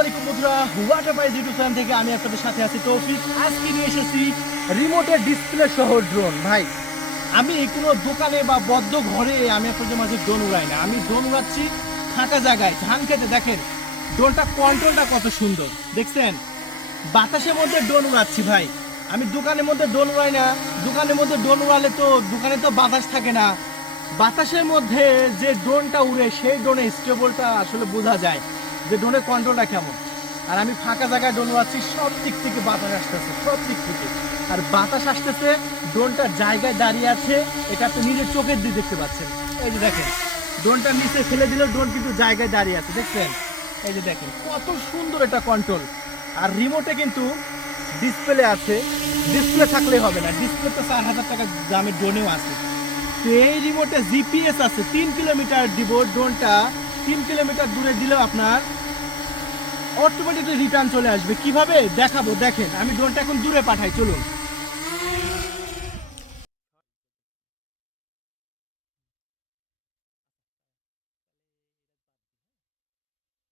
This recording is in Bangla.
আলাইকুম বন্ধুরা, ওয়াটার পাইজ ইউটিউব চ্যানেল থেকে আমি আপনাদের সাথে আছি তৌফিক। আজকে নিয়ে এসেছি রিমোটের ডিসপ্লে সহ ড্রোন। ভাই, আমি কোনো দোকানে বা বদ্ধ ঘরে আমি আপনাদের মাঝে ড্রোন উড়াই না। আমি ড্রোন উড়াচ্ছি ফাঁকা জায়গায়, ধান খেতে। দেখেন ড্রোনটা কন্ট্রোলটা কত সুন্দর, দেখছেন? বাতাসের মধ্যে ড্রোন উড়াচ্ছি ভাই। আমি দোকানের মধ্যে ড্রোন উড়াই না। দোকানের মধ্যে ড্রোন উড়ালে তো দোকানে তো বাতাস থাকে না। বাতাসের মধ্যে যে ড্রোনটা উড়ে সেই ড্রোনের স্টেবলটা আসলে বোঝা যায় যে ড্রোনের কন্ট্রোলটা কেমন। আর আমি ফাঁকা জায়গায় ড্রোন উড়াচ্ছি, সব দিক থেকে বাতাস আসতেছে, সব দিক থেকে। আর বাতাস আসতেছে, ড্রোনটা জায়গায় দাঁড়িয়ে আছে, এটা আপনি নিজের চোখের দিয়ে দেখতে পাচ্ছেন। এই যে দেখেন, ড্রোনটা নিচে ফেলে দিলেও ড্রোন কিন্তু জায়গায় দাঁড়িয়ে আছে, দেখছেন? এই যে দেখেন কত সুন্দর এটা কন্ট্রোল। আর রিমোটে কিন্তু ডিসপ্লে আছে। ডিসপ্লে থাকলে হবে না, ডিসপ্লে তো 4,000 টাকা দামের ড্রোনেও আছে। তো এই রিমোটে জিপিএস আছে। 3 কিলোমিটার দিব ড্রোনটা, 3 কিলোমিটার দূরে দিলেও আপনার অটোমেটিকলি রিটার্ন চলে আসবে। কিভাবে দেখাবো দেখেন, আমি ড্রোনটা এখন দূরে পাঠাই, চলুন।